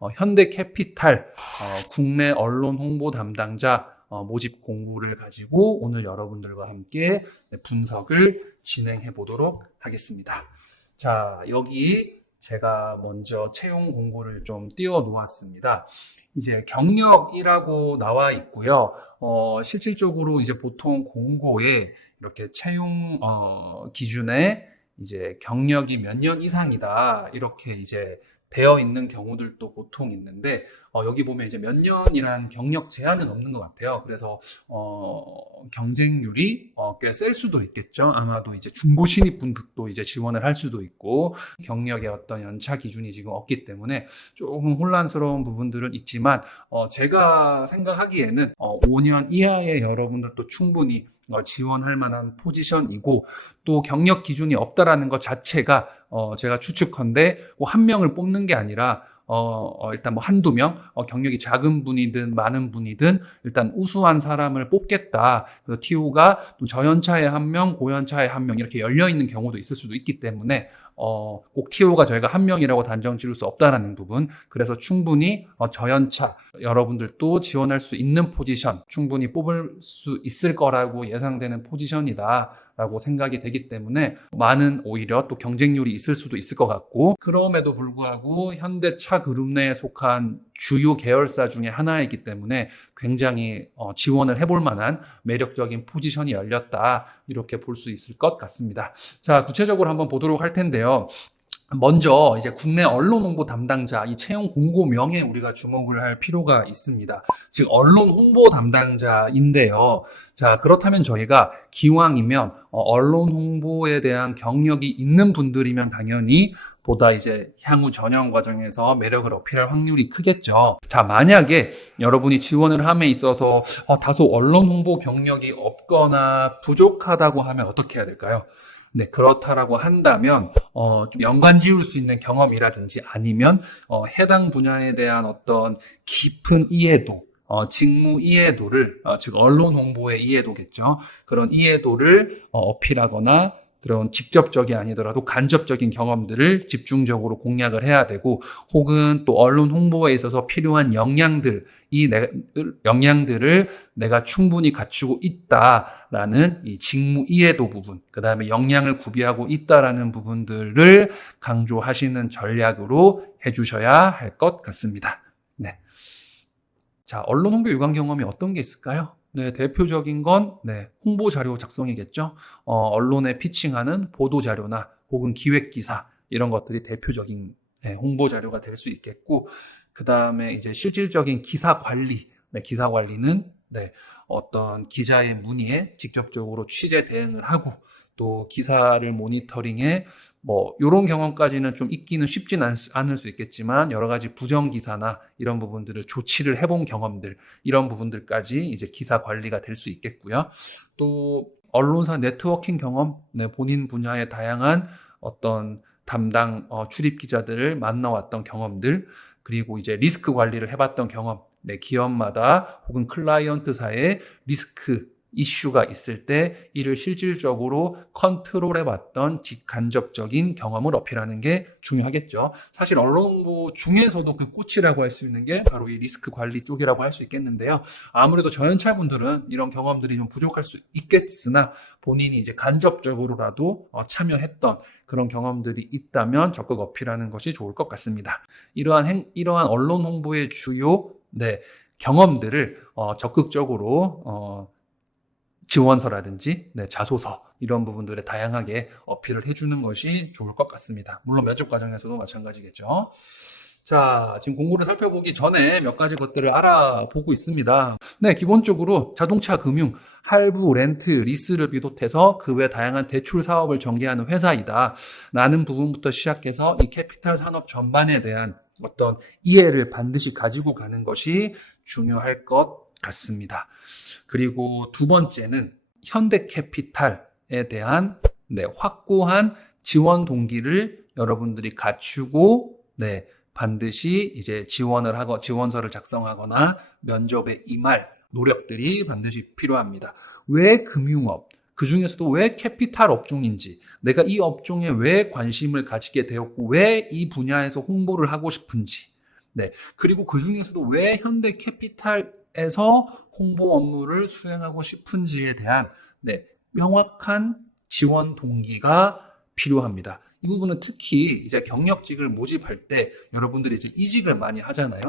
현대캐피탈 국내 언론 홍보 담당자 모집 공고를 가지고 오늘 여러분들과 함께 분석을 진행해 보도록 하겠습니다. 자, 여기 제가 먼저 채용 공고를 좀 띄워 놓았습니다. 이제 경력이라고 나와 있고요. 실질적으로 이제 보통 공고에 이렇게 채용 기준에 이제 경력이 몇 년 이상이다 이렇게 이제 되어 있는 경우들도 보통 있는데 여기 보면 이제 몇 년이란 경력 제한은 없는 것 같아요. 그래서 경쟁률이 꽤 셀 수도 있겠죠. 아마도 이제 중고 신입분들도 이제 지원을 할 수도 있고 경력의 어떤 연차 기준이 지금 없기 때문에 조금 혼란스러운 부분들은 있지만 제가 생각하기에는 5년 이하의 여러분들도 충분히 지원할 만한 포지션이고 또 경력 기준이 없다라는 것 자체가 제가 추측컨대 한 명을 뽑는 게 아니라 일단 뭐 한두 명, 경력이 작은 분이든 많은 분이든 일단 우수한 사람을 뽑겠다. 그래서 TO가 또 저연차에 한 명, 고연차에 한 명 이렇게 열려 있는 경우도 있을 수도 있기 때문에 꼭 TO가 저희가 한 명이라고 단정 지을 수 없다라는 부분. 그래서 충분히 저연차 여러분들도 지원할 수 있는 포지션, 충분히 뽑을 수 있을 거라고 예상되는 포지션이다. 라고 생각이 되기 때문에 많은 오히려 또 경쟁률이 있을 수도 있을 것 같고 그럼에도 불구하고 현대차 그룹 내에 속한 주요 계열사 중에 하나이기 때문에 굉장히 지원을 해볼 만한 매력적인 포지션이 열렸다 이렇게 볼 수 있을 것 같습니다. 자, 구체적으로 한번 보도록 할 텐데요. 먼저 이제 국내 언론 홍보 담당자 이 채용 공고명에 우리가 주목을 할 필요가 있습니다. 즉 언론 홍보 담당자인데요. 자, 그렇다면 저희가 기왕이면 언론 홍보에 대한 경력이 있는 분들이면 당연히 보다 이제 향후 전형 과정에서 매력을 어필할 확률이 크겠죠. 자, 만약에 여러분이 지원을 함에 있어서 다소 언론 홍보 경력이 없거나 부족하다고 하면 어떻게 해야 될까요? 네, 그렇다라고 한다면, 좀 연관 지을 수 있는 경험이라든지 아니면, 해당 분야에 대한 어떤 깊은 이해도, 직무 이해도를, 즉, 언론 홍보의 이해도겠죠. 그런 이해도를 어필하거나, 그런 직접적이 아니더라도 간접적인 경험들을 집중적으로 공략을 해야 되고, 혹은 또 언론 홍보에 있어서 필요한 역량들을 내가 충분히 갖추고 있다라는 이 직무 이해도 부분, 그 다음에 역량을 구비하고 있다라는 부분들을 강조하시는 전략으로 해주셔야 할 것 같습니다. 네. 자, 언론 홍보 유관 경험이 어떤 게 있을까요? 네, 대표적인 건, 홍보 자료 작성이겠죠. 언론에 피칭하는 보도 자료나 혹은 기획 기사, 이런 것들이 대표적인 홍보 자료가 될 수 있겠고, 그 다음에 이제 실질적인 기사 관리, 기사 관리는, 어떤 기자의 문의에 직접적으로 취재 대응을 하고, 또 기사를 모니터링해 이런 경험까지는 좀 있기는 쉽진 않을 수 있겠지만 여러 가지 부정 기사나 이런 부분들을 조치를 해본 경험들, 이런 부분들까지 이제 기사 관리가 될 수 있겠고요. 또 언론사 네트워킹 경험, 본인 분야의 다양한 어떤 담당 출입 기자들을 만나왔던 경험들, 그리고 이제 리스크 관리를 해봤던 경험, 기업마다 혹은 클라이언트사의 리스크 이슈가 있을 때 이를 실질적으로 컨트롤해봤던 직간접적인 경험을 어필하는 게 중요하겠죠. 사실 언론 홍보 중에서도 그 꽃이라고 할 수 있는 게 바로 이 리스크 관리 쪽이라고 할 수 있겠는데요. 아무래도 저연차분들은 이런 경험들이 좀 부족할 수 있겠으나 본인이 이제 간접적으로라도 참여했던 그런 경험들이 있다면 적극 어필하는 것이 좋을 것 같습니다. 이러한 언론 홍보의 주요 경험들을 적극적으로 지원서라든지 자소서 이런 부분들에 다양하게 어필을 해주는 것이 좋을 것 같습니다. 물론 면접 과정에서도 마찬가지겠죠. 자, 지금 공고를 살펴보기 전에 몇 가지 것들을 알아보고 있습니다. 기본적으로 자동차 금융, 할부, 렌트, 리스를 비롯해서 그 외 다양한 대출 사업을 전개하는 회사이다 라는 부분부터 시작해서 이 캐피탈 산업 전반에 대한 어떤 이해를 반드시 가지고 가는 것이 중요할 것 같습니다. 그리고 두 번째는 현대캐피탈에 대한 확고한 지원 동기를 여러분들이 갖추고 반드시 이제 지원서를 작성하거나 면접에 임할 노력들이 반드시 필요합니다. 왜 금융업? 그 중에서도 왜 캐피탈 업종인지, 내가 이 업종에 왜 관심을 가지게 되었고, 왜 이 분야에서 홍보를 하고 싶은지, 네. 그리고 그 중에서도 왜 현대캐피탈에서 홍보 업무를 수행하고 싶은지에 대한 네, 명확한 지원 동기가 필요합니다. 이 부분은 특히 이제 경력직을 모집할 때 여러분들이 이제 이직을 많이 하잖아요.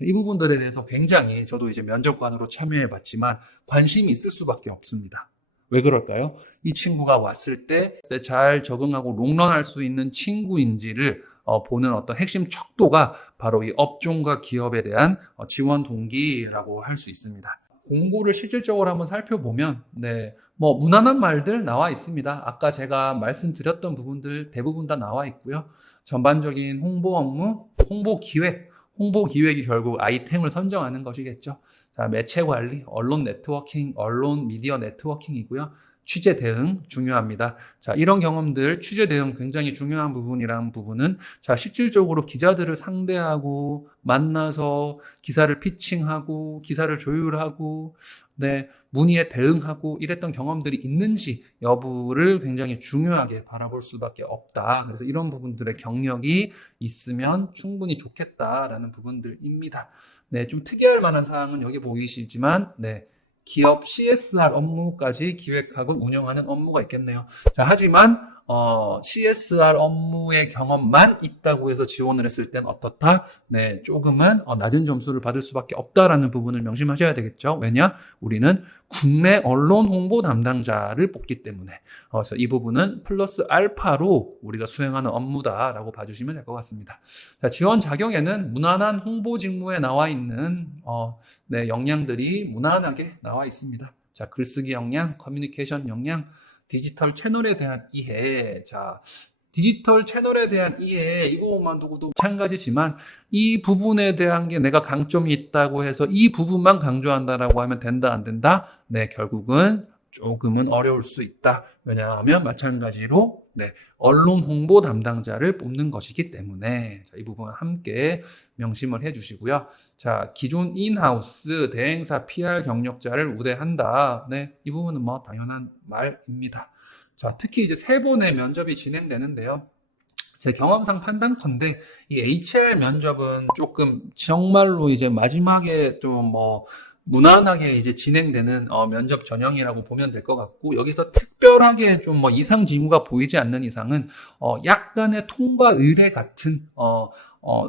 이 부분들에 대해서 굉장히 저도 이제 면접관으로 참여해 봤지만 관심이 있을 수밖에 없습니다. 왜 그럴까요? 이 친구가 왔을 때 잘 적응하고 롱런할 수 있는 친구인지를 보는 어떤 핵심 척도가 바로 이 업종과 기업에 대한 지원 동기라고 할 수 있습니다. 공고를 실질적으로 한번 살펴보면, 네, 뭐, 무난한 말들 나와 있습니다. 아까 제가 말씀드렸던 부분들 대부분 다 나와 있고요. 전반적인 홍보 업무, 홍보 기획이 결국 아이템을 선정하는 것이겠죠. 자, 매체 관리, 언론 네트워킹, 언론 미디어 네트워킹이고요. 취재 대응 중요합니다. 자, 이런 경험들, 취재 대응 굉장히 중요한 부분이라는 부분은 자, 실질적으로 기자들을 상대하고 만나서 기사를 피칭하고 기사를 조율하고 네, 문의에 대응하고 이랬던 경험들이 있는지 여부를 굉장히 중요하게 바라볼 수밖에 없다. 그래서 이런 부분들의 경력이 있으면 충분히 좋겠다라는 부분들입니다. 네, 좀 특이할 만한 사항은 여기 보이시지만 네, 기업 CSR 업무까지 기획하고 운영하는 업무가 있겠네요. 자, 하지만 CSR 업무의 경험만 있다고 해서 지원을 했을 땐 어떻다? 네, 조금은 낮은 점수를 받을 수밖에 없다라는 부분을 명심하셔야 되겠죠. 왜냐? 우리는 국내 언론 홍보 담당자를 뽑기 때문에 그래서 이 부분은 플러스 알파로 우리가 수행하는 업무다라고 봐주시면 될 것 같습니다. 자, 지원 자격에는 무난한 홍보 직무에 나와 있는 네, 역량들이 무난하게 나와 있습니다. 자, 글쓰기 역량, 커뮤니케이션 역량, 디지털 채널에 대한 이해. 자, 디지털 채널에 대한 이해, 이 부분만 두고도 마찬가지지만 이 부분에 대한 게 내가 강점이 있다고 해서 이 부분만 강조한다라고 하면 된다, 안 된다? 네, 결국은 조금은 어려울 수 있다. 왜냐하면 마찬가지로 네, 언론 홍보 담당자를 뽑는 것이기 때문에 자, 이 부분 함께 명심을 해주시고요. 자, 기존 인하우스 대행사 PR 경력자를 우대한다. 네, 이 부분은 뭐 당연한 말입니다. 자, 특히 이제 3번의 면접이 진행되는데요. 제 경험상 판단컨대 이 HR 면접은 조금 정말로 이제 마지막에 좀 무난하게 이제 진행되는 면접 전형이라고 보면 될 것 같고, 여기서 특별하게 좀 이상 징후가 보이지 않는 이상은 약간의 통과 의례 같은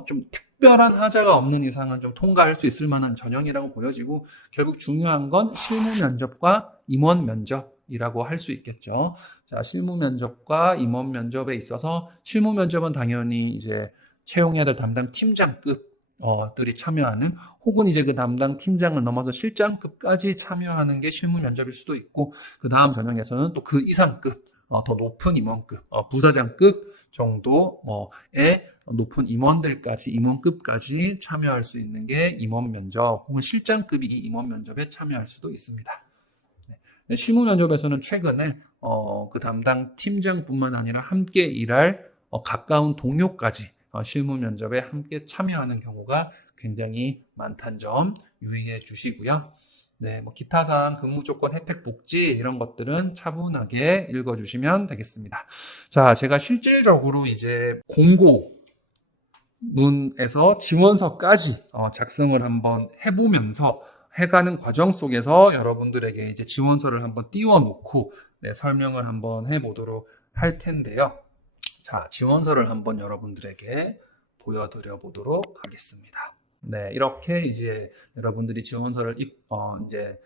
좀 특별한 하자가 없는 이상은 좀 통과할 수 있을 만한 전형이라고 보여지고, 결국 중요한 건 실무 면접과 임원 면접이라고 할 수 있겠죠. 자, 실무 면접과 임원 면접에 있어서 실무 면접은 당연히 이제 채용해야 될 담당 팀장급 들이 참여하는, 혹은 이제 그 담당 팀장을 넘어서 실장급까지 참여하는 게 실무 면접일 수도 있고, 그 다음 전형에서는 또 그 이상급, 더 높은 임원급, 부사장급 정도의 높은 임원들까지, 임원급까지 참여할 수 있는 게 임원 면접, 혹은 실장급이 이 임원 면접에 참여할 수도 있습니다. 네. 실무 면접에서는 최근에 그 담당 팀장뿐만 아니라 함께 일할 가까운 동료까지 실무 면접에 함께 참여하는 경우가 굉장히 많다는 점 유의해 주시고요. 네, 기타 사항, 근무 조건, 혜택, 복지 이런 것들은 차분하게 읽어주시면 되겠습니다. 자, 제가 실질적으로 이제 공고문에서 지원서까지 작성을 한번 해보면서 해가는 과정 속에서 여러분들에게 이제 지원서를 한번 띄워놓고 네, 설명을 한번 해보도록 할 텐데요. 자, 지원서를 한번 여러분들에게 보여드려 보도록 하겠습니다. 네, 이렇게 이제 여러분들이 지원서를 이제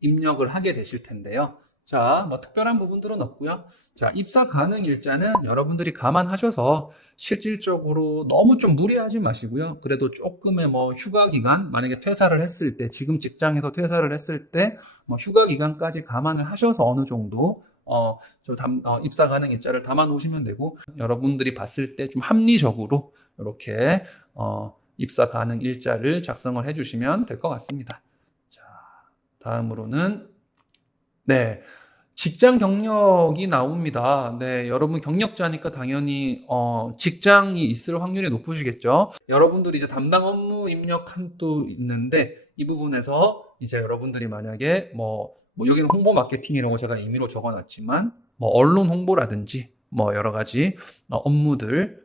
입력을 하게 되실 텐데요. 자, 특별한 부분들은 없고요. 자, 입사 가능 일자는 여러분들이 감안하셔서 실질적으로 너무 좀 무리하지 마시고요. 그래도 조금의 휴가 기간, 만약에 퇴사를 했을 때, 지금 직장에서 퇴사를 했을 때, 휴가 기간까지 감안을 하셔서 어느 정도 입사 가능 일자를 담아 놓으시면 되고, 여러분들이 봤을 때 좀 합리적으로 이렇게 입사 가능 일자를 작성을 해주시면 될 것 같습니다. 자, 다음으로는 네, 직장 경력이 나옵니다. 네, 여러분 경력자니까 당연히 직장이 있을 확률이 높으시겠죠. 여러분들이 이제 담당 업무 입력한 또 있는데 이 부분에서 이제 여러분들이 만약에 여기는 홍보 마케팅이라고 제가 임의로 적어놨지만 언론 홍보라든지 여러 가지 업무들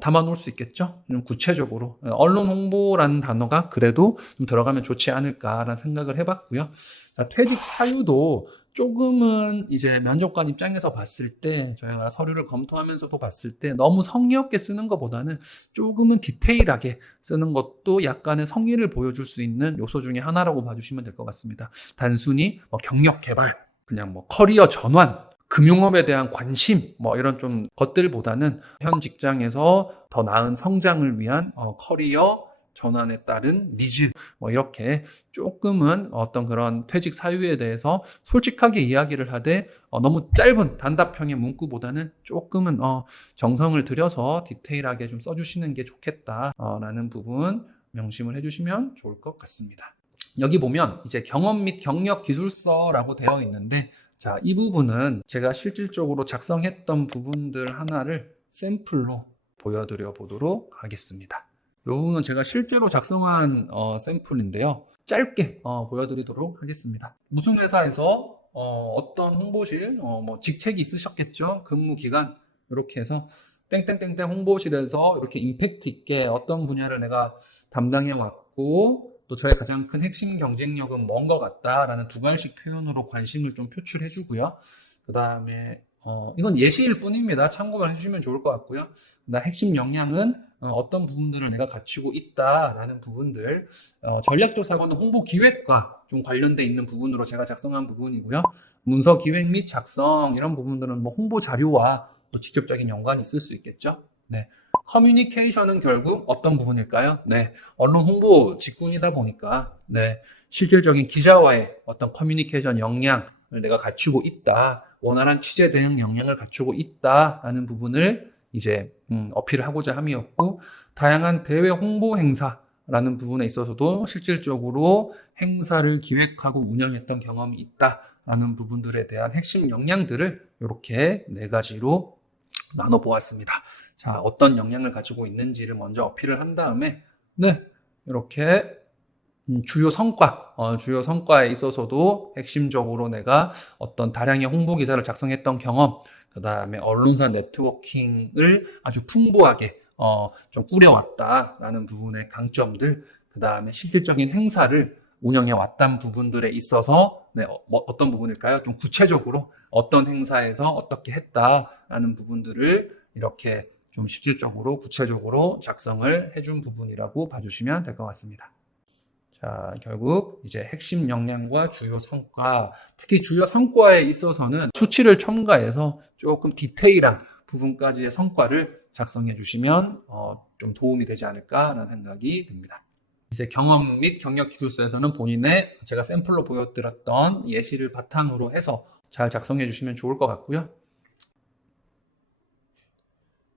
담아 놓을 수 있겠죠? 좀 구체적으로. 언론 홍보라는 단어가 그래도 좀 들어가면 좋지 않을까라는 생각을 해봤고요. 자, 퇴직 사유도 조금은 이제 면접관 입장에서 봤을 때, 저희가 서류를 검토하면서도 봤을 때 너무 성의 없게 쓰는 것보다는 조금은 디테일하게 쓰는 것도 약간의 성의를 보여줄 수 있는 요소 중에 하나라고 봐주시면 될 것 같습니다. 단순히 뭐 경력 개발, 그냥 뭐 커리어 전환, 금융업에 대한 관심, 뭐 이런 좀 것들보다는 현 직장에서 더 나은 성장을 위한 커리어 전환에 따른 니즈, 뭐 이렇게 조금은 어떤 그런 퇴직 사유에 대해서 솔직하게 이야기를 하되 너무 짧은 단답형의 문구보다는 조금은 정성을 들여서 디테일하게 좀 써주시는 게 좋겠다라는 부분 명심을 해주시면 좋을 것 같습니다. 여기 보면 이제 경험 및 경력 기술서라고 되어 있는데, 자, 이 부분은 제가 실질적으로 작성했던 부분들 하나를 샘플로 보여드려 보도록 하겠습니다. 이 부분은 제가 실제로 작성한 샘플인데요. 짧게 보여드리도록 하겠습니다. 무슨 회사에서 어떤 홍보실, 뭐 직책이 있으셨겠죠? 근무 기간 이렇게 해서 땡땡땡땡 홍보실에서 이렇게 임팩트 있게 어떤 분야를 내가 담당해 왔고, 또 저의 가장 큰 핵심 경쟁력은 뭔 것 같다라는 두 가지씩 표현으로 관심을 좀 표출해 주고요. 그 다음에 이건 예시일 뿐입니다. 참고만 해주시면 좋을 것 같고요. 그다음 핵심 역량은 어떤 부분들을 내가 갖추고 있다라는 부분들, 전략조사관은 홍보기획과 좀 관련돼 있는 부분으로 제가 작성한 부분이고요. 문서기획 및 작성 이런 부분들은 뭐 홍보 자료와 또 직접적인 연관이 있을 수 있겠죠. 네. 커뮤니케이션은 결국 어떤 부분일까요? 네. 언론 홍보 직군이다 보니까, 네. 실질적인 기자와의 어떤 커뮤니케이션 역량을 내가 갖추고 있다. 원활한 취재 대응 역량을 갖추고 있다라는 부분을 이제 어필을 하고자 함이었고, 다양한 대외 홍보 행사라는 부분에 있어서도 실질적으로 행사를 기획하고 운영했던 경험이 있다라는 부분들에 대한 핵심 역량들을 이렇게 네 가지로 나눠 보았습니다. 자, 어떤 역량을 가지고 있는지를 먼저 어필을 한 다음에, 네, 이렇게 주요 성과에 있어서도 핵심적으로 내가 어떤 다량의 홍보 기사를 작성했던 경험, 그 다음에 언론사 네트워킹을 아주 풍부하게 좀 꾸려왔다라는 부분의 강점들, 그 다음에 실질적인 행사를 운영해 왔던 부분들에 있어서 어떤 부분일까요? 좀 구체적으로 어떤 행사에서 어떻게 했다라는 부분들을 이렇게 좀 실질적으로 구체적으로 작성을 해준 부분이라고 봐주시면 될 것 같습니다. 자, 결국 이제 핵심 역량과 주요 성과, 특히 주요 성과에 있어서는 수치를 첨가해서 조금 디테일한 부분까지의 성과를 작성해 주시면 좀 도움이 되지 않을까라는 생각이 듭니다. 이제 경험 및 경력 기술서에서는 본인의 제가 샘플로 보여드렸던 예시를 바탕으로 해서 잘 작성해 주시면 좋을 것 같고요.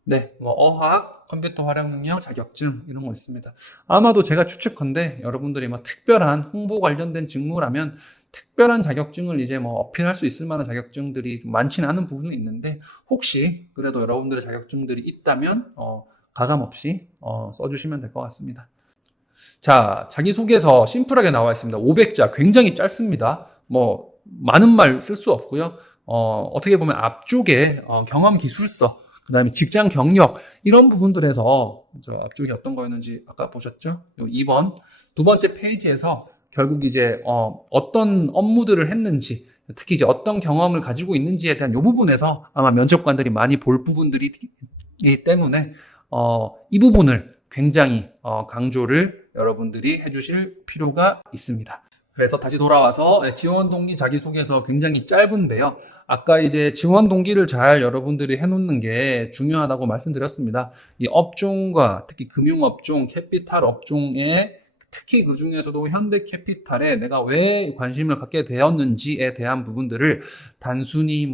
네, 뭐 어학, 컴퓨터 활용 능력, 자격증 이런 거 있습니다. 아마도 제가 추측컨대 여러분들이 뭐 특별한 홍보 관련된 직무라면 특별한 자격증을 이제 뭐 어필할 수 있을 만한 자격증들이 많지는 않은 부분은 있는데, 혹시 그래도 여러분들의 자격증들이 있다면 가감 없이 써주시면 될 것 같습니다. 자, 자기소개서 심플하게 나와 있습니다. 500자, 굉장히 짧습니다. 뭐 많은 말 쓸 수 없고요. 어떻게 보면 앞쪽에 경험 기술서, 그 다음에 직장 경력 이런 부분들에서, 저 앞쪽이 어떤 거였는지 아까 보셨죠? 2번 두 번째 페이지에서 결국 이제 어떤 업무들을 했는지, 특히 이제 어떤 경험을 가지고 있는지에 대한 이 부분에서 아마 면접관들이 많이 볼 부분들이기 때문에 이 부분을 굉장히 강조를 여러분들이 해주실 필요가 있습니다. 그래서 다시 돌아와서 지원 동기 자기소개서 굉장히 짧은데요. 아까 이제 지원 동기를 잘 여러분들이 해놓는 게 중요하다고 말씀드렸습니다. 이 업종과 특히 금융업종, 캐피탈 업종에, 특히 그 중에서도 현대캐피탈에 내가 왜 관심을 갖게 되었는지에 대한 부분들을 단순히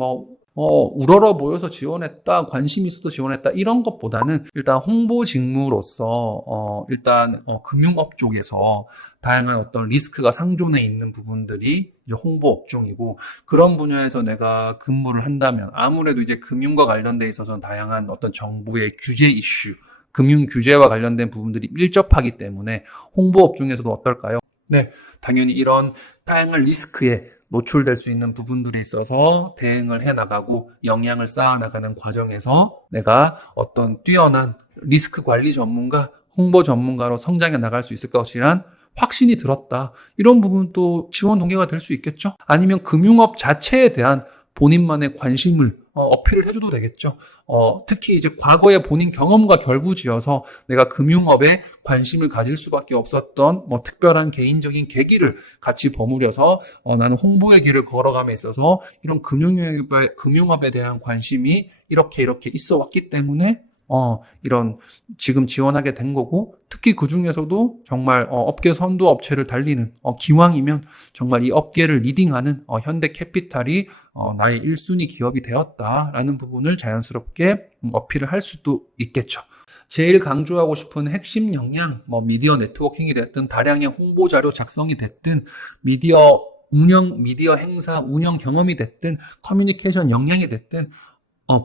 우러러 보여서 지원했다, 관심이 있어서 지원했다 이런 것보다는 일단 홍보 직무로서 일단 금융업 쪽에서 다양한 어떤 리스크가 상존해 있는 부분들이 이제 홍보 업종이고, 그런 분야에서 내가 근무를 한다면 아무래도 이제 금융과 관련돼 있어서는 다양한 어떤 정부의 규제 이슈, 금융 규제와 관련된 부분들이 밀접하기 때문에 홍보 업종에서도 어떨까요? 네, 당연히 이런 다양한 리스크에 노출될 수 있는 부분들에 있어서 대응을 해나가고 역량을 쌓아나가는 과정에서 내가 어떤 뛰어난 리스크 관리 전문가, 홍보 전문가로 성장해 나갈 수 있을 것이란 확신이 들었다. 이런 부분도 지원 동기가 될 수 있겠죠. 아니면 금융업 자체에 대한 본인만의 관심을 어필을 해줘도 되겠죠. 특히 이제 과거의 본인 경험과 결부지어서 내가 금융업에 관심을 가질 수밖에 없었던 뭐 특별한 개인적인 계기를 같이 버무려서 나는 홍보의 길을 걸어감에 있어서 이런 금융업에 대한 관심이 이렇게 있어 왔기 때문에 이런 지금 지원하게 된 거고, 특히 그 중에서도 정말 업계 선도 업체를 달리는 기왕이면 정말 이 업계를 리딩하는 현대캐피탈이 나의 1순위 기업이 되었다라는 부분을 자연스럽게 어필을 할 수도 있겠죠. 제일 강조하고 싶은 핵심 역량, 뭐 미디어 네트워킹이 됐든 다량의 홍보 자료 작성이 됐든 미디어 행사 운영 경험이 됐든 커뮤니케이션 역량이 됐든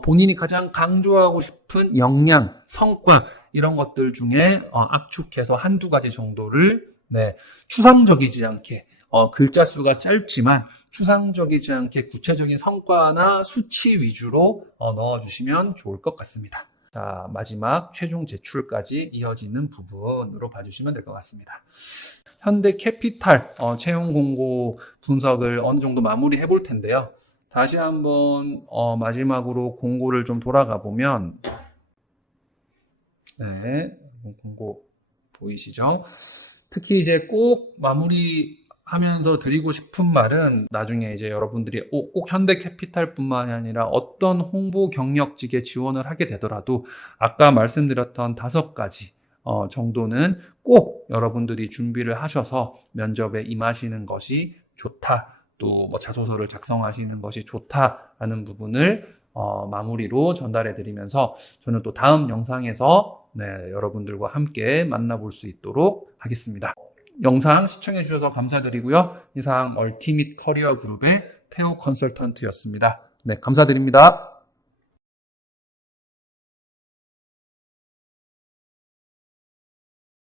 본인이 가장 강조하고 싶은 역량, 성과 이런 것들 중에 압축해서 한두 가지 정도를 추상적이지 않게 글자 수가 짧지만 추상적이지 않게 구체적인 성과나 수치 위주로 넣어주시면 좋을 것 같습니다. 자, 마지막 최종 제출까지 이어지는 부분으로 봐주시면 될 것 같습니다. 현대캐피탈 채용 공고 분석을 어느 정도 마무리해 볼 텐데요. 다시 한번 마지막으로 공고를 좀 돌아가 보면, 공고 보이시죠? 특히 이제 꼭 마무리하면서 드리고 싶은 말은, 나중에 이제 여러분들이 꼭 현대캐피탈뿐만이 아니라 어떤 홍보 경력직에 지원을 하게 되더라도 아까 말씀드렸던 5가지 정도는 꼭 여러분들이 준비를 하셔서 면접에 임하시는 것이 좋다. 또 뭐 자소서를 작성하시는 것이 좋다라는 부분을 마무리로 전달해 드리면서 저는 또 다음 영상에서 여러분들과 함께 만나볼 수 있도록 하겠습니다. 영상 시청해 주셔서 감사드리고요. 이상 얼티밋 커리어 그룹의 태호 컨설턴트였습니다. 감사드립니다.